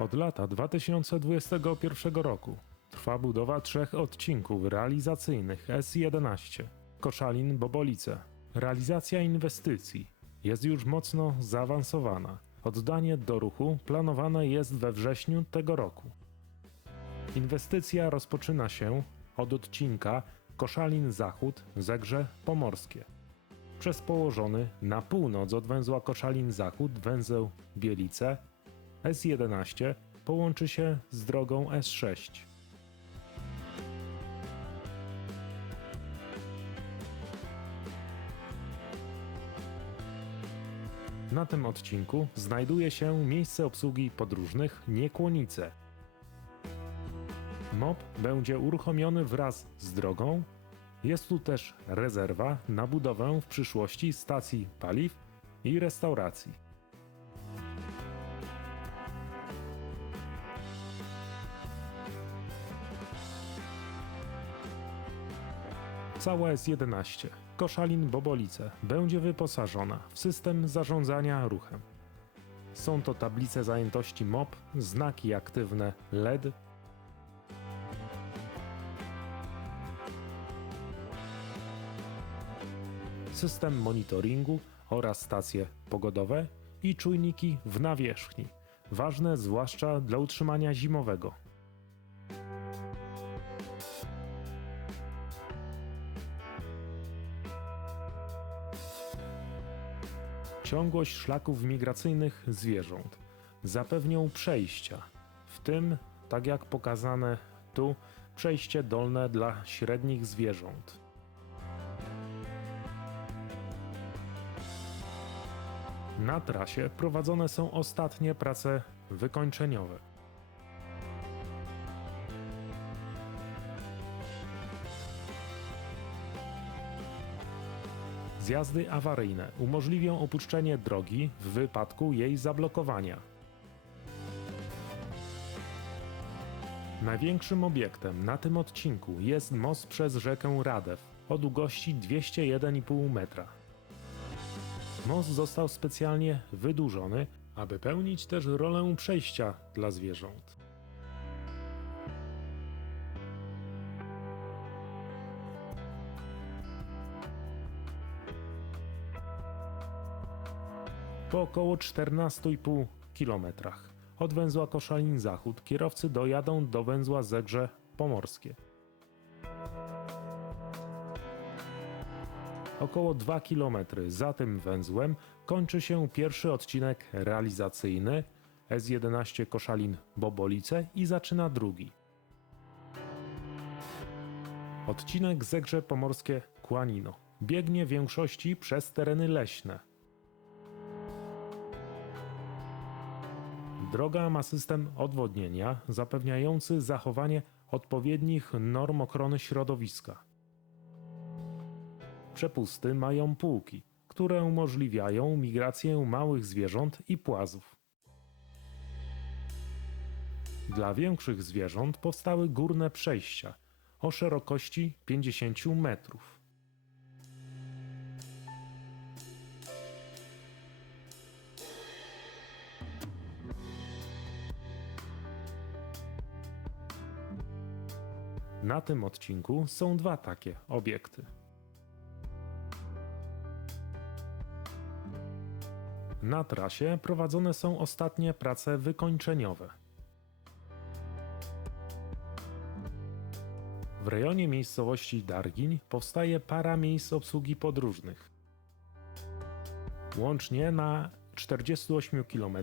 Od lata 2021 roku trwa budowa trzech odcinków realizacyjnych S11 Koszalin Bobolice. Realizacja inwestycji jest już mocno zaawansowana. Oddanie do ruchu planowane jest we wrześniu tego roku. Inwestycja rozpoczyna się od odcinka Koszalin Zachód Zegrze Pomorskie przez położony na północ od węzła Koszalin Zachód węzeł Bielice S11 połączy się z drogą S6. Na tym odcinku znajduje się miejsce obsługi podróżnych Niekłonice. MOP będzie uruchomiony wraz z drogą. Jest tu też rezerwa na budowę w przyszłości stacji paliw i restauracji. Cała S11 Koszalin Bobolice będzie wyposażona w system zarządzania ruchem. Są to tablice zajętości MOP, znaki aktywne LED, system monitoringu oraz stacje pogodowe i czujniki w nawierzchni, ważne zwłaszcza dla utrzymania zimowego. Ciągłość szlaków migracyjnych zwierząt zapewnią przejścia, w tym, tak jak pokazane tu, przejście dolne dla średnich zwierząt. Na trasie prowadzone są ostatnie prace wykończeniowe. Zjazdy awaryjne umożliwią opuszczenie drogi w wypadku jej zablokowania. Największym obiektem na tym odcinku jest most przez rzekę Radew o długości 201,5 metra. Most został specjalnie wydłużony, aby pełnić też rolę przejścia dla zwierząt. Po około 14,5 km od węzła Koszalin Zachód kierowcy dojadą do węzła Zegrze Pomorskie. Około 2 km za tym węzłem kończy się pierwszy odcinek realizacyjny S11 Koszalin Bobolice i zaczyna drugi. Odcinek Zegrze Pomorskie Kłanino biegnie w większości przez tereny leśne. Droga ma system odwodnienia zapewniający zachowanie odpowiednich norm ochrony środowiska. Przepusty mają półki, które umożliwiają migrację małych zwierząt i płazów. Dla większych zwierząt powstały górne przejścia o szerokości 50 metrów. Na tym odcinku są dwa takie obiekty. Na trasie prowadzone są ostatnie prace wykończeniowe. W rejonie miejscowości Dargiń powstaje para miejsc obsługi podróżnych. Łącznie na 48 km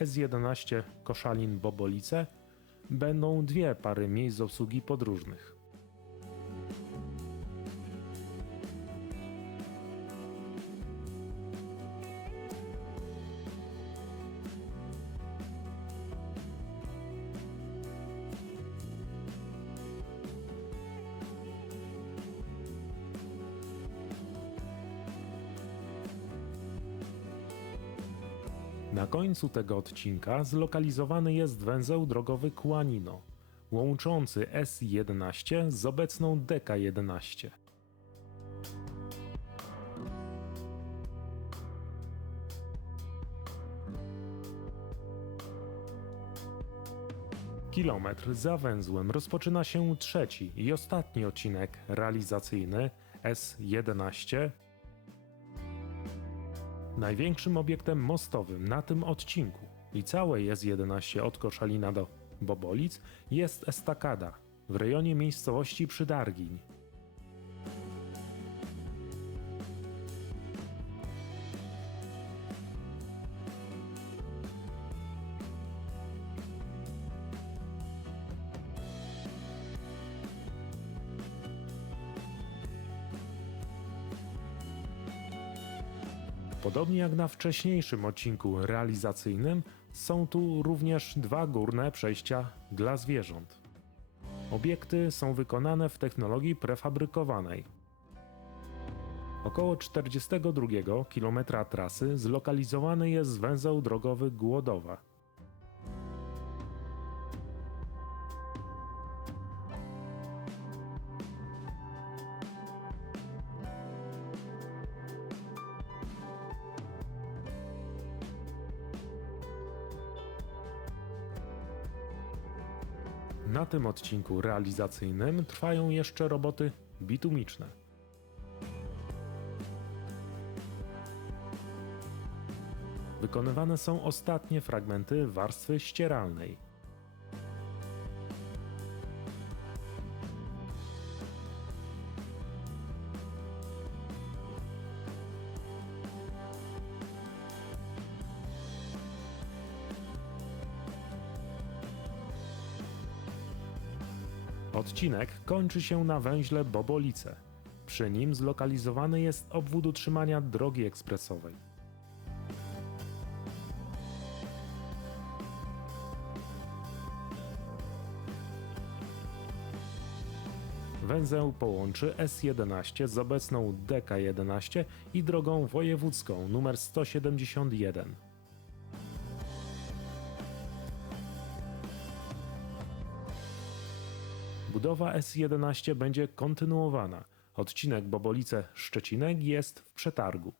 S11 Koszalin-Bobolice będą dwie pary miejsc obsługi podróżnych. Na końcu tego odcinka zlokalizowany jest węzeł drogowy Kłanino, łączący S11 z obecną DK11. kilometr za węzłem rozpoczyna się trzeci i ostatni odcinek realizacyjny S11. Największym obiektem mostowym na tym odcinku i całej S11 od Koszalina do Bobolic jest estakada w rejonie miejscowości Przydargiń. Podobnie jak na wcześniejszym odcinku realizacyjnym, są tu również dwa górne przejścia dla zwierząt. Obiekty są wykonane w technologii prefabrykowanej. Około 42 km trasy zlokalizowany jest węzeł drogowy Głodowa. Na tym odcinku realizacyjnym trwają jeszcze roboty bitumiczne. Wykonywane są ostatnie fragmenty warstwy ścieralnej. Odcinek kończy się na węźle Bobolice. Przy nim zlokalizowany jest obwód utrzymania drogi ekspresowej. Węzeł połączy S11 z obecną DK11 i drogą wojewódzką nr 171. Budowa S11 będzie kontynuowana. Odcinek Bobolice-Szczecinek jest w przetargu.